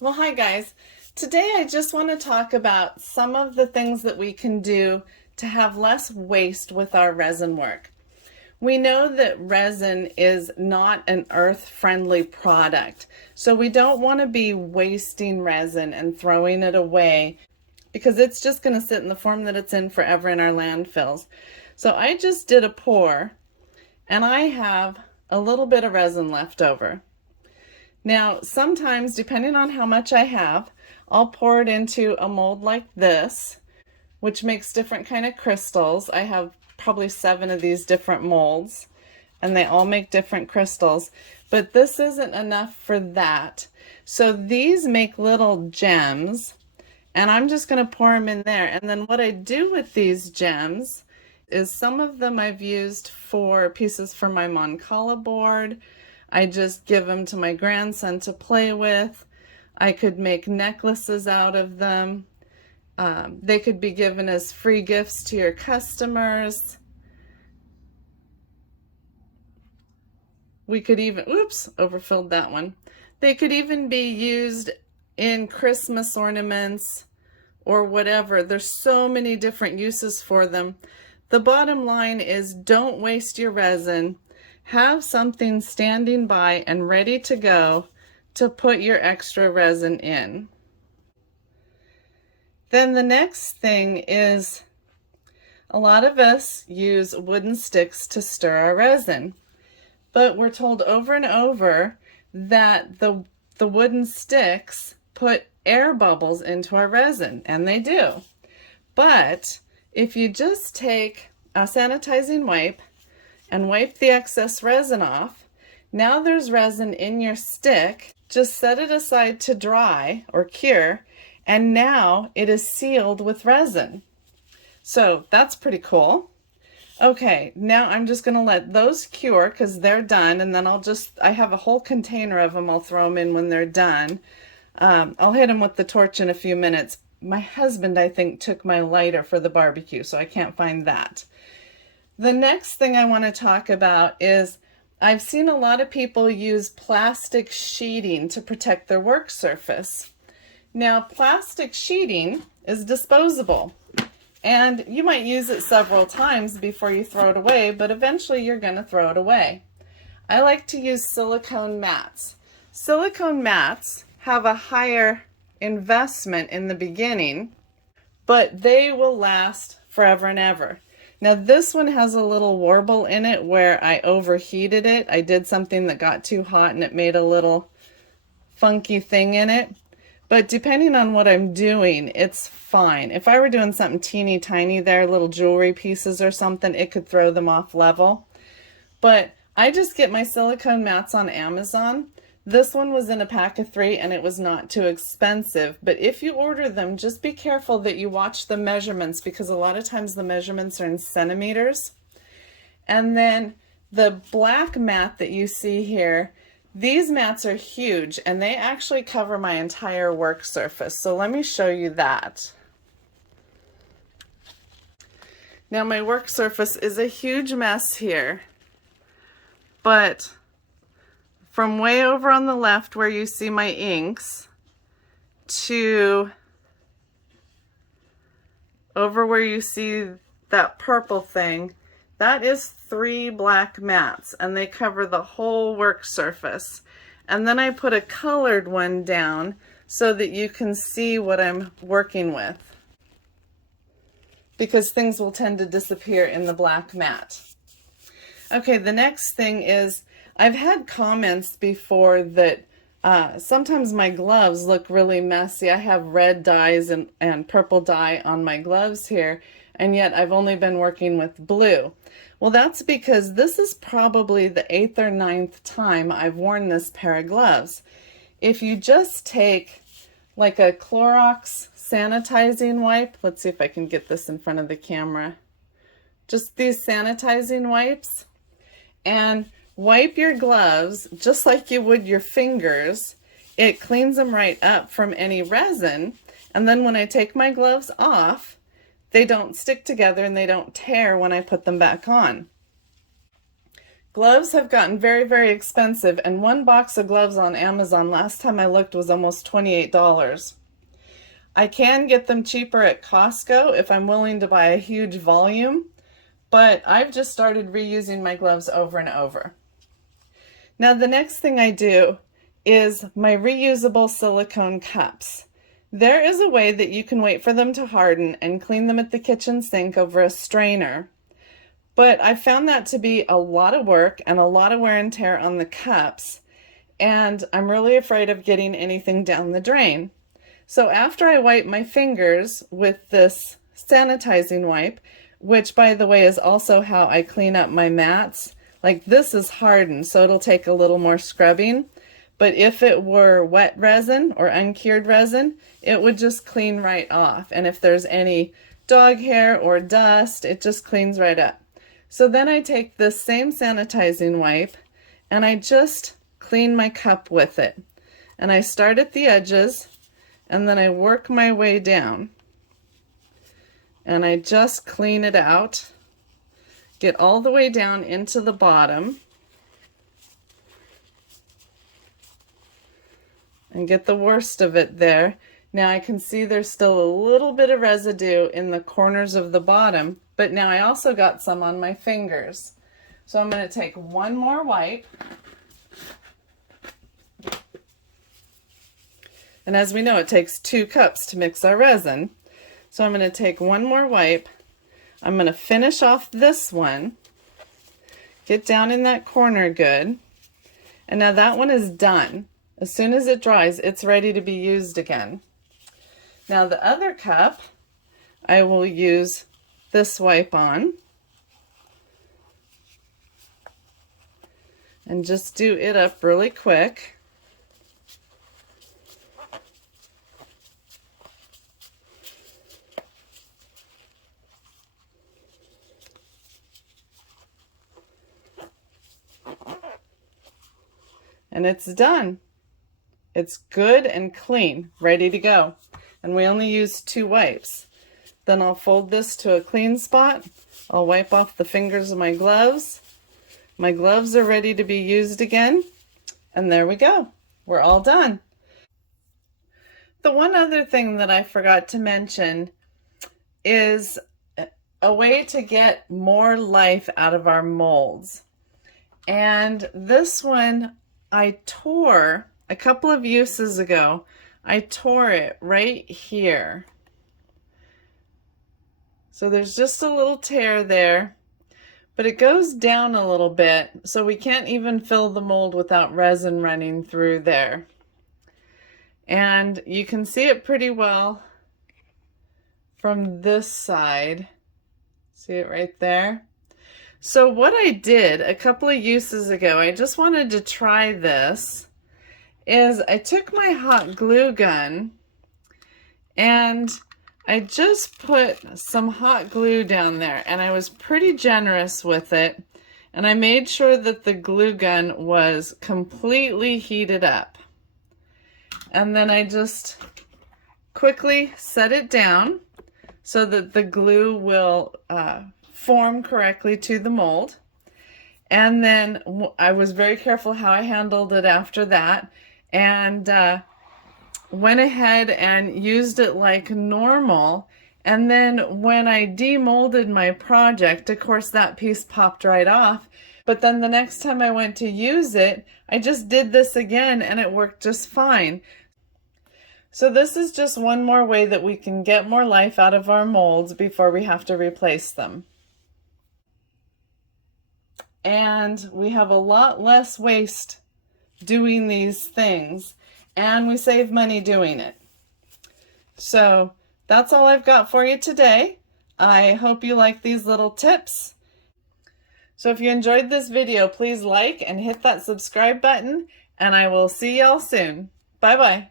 Well, hi guys. Today I just want to talk about some of the things that we can do to have less waste with our resin work. We know that resin is not an earth-friendly product, so we don't want to be wasting resin and throwing it away because it's just going to sit in the form that it's in forever in our landfills. So I just did a pour and I have a little bit of resin left over. Now, sometimes, depending on how much I have, I'll pour it into a mold like this, which makes different kind of crystals. I have probably 7 of these different molds, and they all make different crystals, but this isn't enough for that. So these make little gems, and I'm just going to pour them in there. And then what I do with these gems is some of them I've used for pieces for my Mancala board. I just give them to my grandson to play with. I could make necklaces out of them. They could be given as free gifts to your customers. We could even, oops, overfilled that one. They could even be used in Christmas ornaments or whatever. There's so many different uses for them. The bottom line is don't waste your resin. Have something standing by and ready to go to put your extra resin in. Then the next thing is a lot of us use wooden sticks to stir our resin, but we're told over and over that the wooden sticks put air bubbles into our resin, and they do. But if you just take a sanitizing wipe and wipe the excess resin off, now there's resin in your stick. Just set it aside to dry or cure, and now it is sealed with resin. So that's pretty cool. Okay, now I'm just going to let those cure because they're done, and then I have a whole container of them. I'll throw them in when they're done. I'll hit them with the torch in a few minutes. My husband, I think, took my lighter for the barbecue, so I can't find that. The next thing I want to talk about is I've seen a lot of people use plastic sheeting to protect their work surface. Now, plastic sheeting is disposable, and you might use it several times before you throw it away, but eventually you're going to throw it away. I like to use silicone mats. Silicone mats have a higher investment in the beginning, but they will last forever and ever. Now this one has a little warble in it where I overheated it. I did something that got too hot and it made a little funky thing in it. But depending on what I'm doing, it's fine. If I were doing something teeny tiny there, little jewelry pieces or something, it could throw them off level. But I just get my silicone mats on Amazon. This one was in a pack of 3 and it was not too expensive. But if you order them, just be careful that you watch the measurements because a lot of times the measurements are in centimeters. And then the black mat that you see here, these mats are huge and they actually cover my entire work surface. So let me show you that. Now my work surface is a huge mess here, but from way over on the left where you see my inks to over where you see that purple thing, that is 3 black mats and they cover the whole work surface. And then I put a colored one down so that you can see what I'm working with, because things will tend to disappear in the black mat. Okay, the next thing is I've had comments before that sometimes my gloves look really messy. I have red dyes and purple dye on my gloves here, and yet I've only been working with blue. Well, that's because this is probably the 8th or 9th time I've worn this pair of gloves. If you just take like a Clorox sanitizing wipe, let's see if I can get this in front of the camera, just these sanitizing wipes, and wipe your gloves just like you would your fingers. It cleans them right up from any resin, and then when I take my gloves off, they don't stick together and they don't tear when I put them back on. Gloves have gotten very, very expensive, and one box of gloves on Amazon last time I looked was almost $28. I can get them cheaper at Costco if I'm willing to buy a huge volume, but I've just started reusing my gloves over and over. Now the next thing I do is my reusable silicone cups. There is a way that you can wait for them to harden and clean them at the kitchen sink over a strainer. But I found that to be a lot of work and a lot of wear and tear on the cups, and I'm really afraid of getting anything down the drain. So after I wipe my fingers with this sanitizing wipe, which by the way is also how I clean up my mats, like this is hardened, so it'll take a little more scrubbing. But if it were wet resin or uncured resin, it would just clean right off. And if there's any dog hair or dust, it just cleans right up. So then I take this same sanitizing wipe and I just clean my cup with it. And I start at the edges and then I work my way down. And I just clean it out, get all the way down into the bottom, and get the worst of it there. Now I can see there's still a little bit of residue in the corners of the bottom, but now I also got some on my fingers. So I'm going to take one more wipe. And as we know, it takes 2 cups to mix our resin. So I'm going to take one more wipe. I'm going to finish off this one. Get down in that corner good. And now that one is done. As soon as it dries, it's ready to be used again. Now the other cup, I will use this wipe on. And just do it up really quick. And it's done. It's good and clean, ready to go. And we only use 2 wipes. Then I'll fold this to a clean spot. I'll wipe off the fingers of my gloves. My gloves are ready to be used again. And there we go. We're all done. The one other thing that I forgot to mention is a way to get more life out of our molds. And this one I tore a couple of uses ago. I tore it right here. So there's just a little tear there, but it goes down a little bit, so we can't even fill the mold without resin running through there. And you can see it pretty well from this side. See it right there? So what I did a couple of uses ago, I just wanted to try this, is I took my hot glue gun and I just put some hot glue down there, and I was pretty generous with it, and I made sure that the glue gun was completely heated up. And then I just quickly set it down so that the glue will form correctly to the mold. And then I was very careful how I handled it after that, and went ahead and used it like normal. And then when I demolded my project, of course that piece popped right off, but then the next time I went to use it, I just did this again and it worked just fine. So this is just one more way that we can get more life out of our molds before we have to replace them. And we have a lot less waste doing these things, and we save money doing it. So that's all I've got for you today. I hope you like these little tips. So if you enjoyed this video, please like and hit that subscribe button, and I will see y'all soon. Bye-bye.